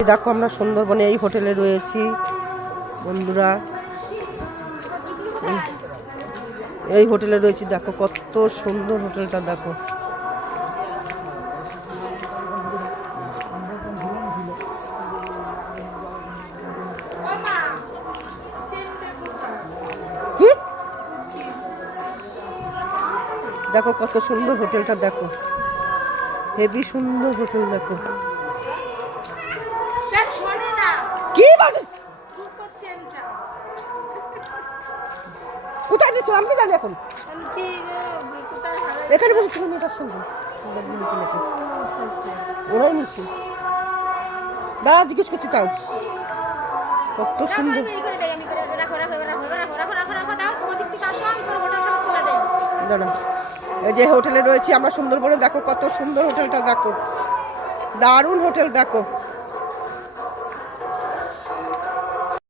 দেখো আমরা সুন্দরবনে এই হোটেলে রয়েছি বন্ধুরা, এই হোটেলে রয়েছি। দেখো কত সুন্দর হোটেলটা, দেখো কি, দেখো কত সুন্দর হোটেলটা, দেখো হেভি সুন্দর হোটেল। দেখো কি বাজে, কোথায় যাচ্ছ আমি জানি। এখন এখানে বসেছিল মেয়েটার সঙ্গে, ওরাই নিচ্ছি। দাঁড়া জিজ্ঞেস করছি, তাও কত সুন্দর। দাঁড়া, এই যে হোটেলে রয়েছি আমরা সুন্দরবনে, দেখো কত সুন্দর হোটেলটা, দেখো দারুণ হোটেল। দেখো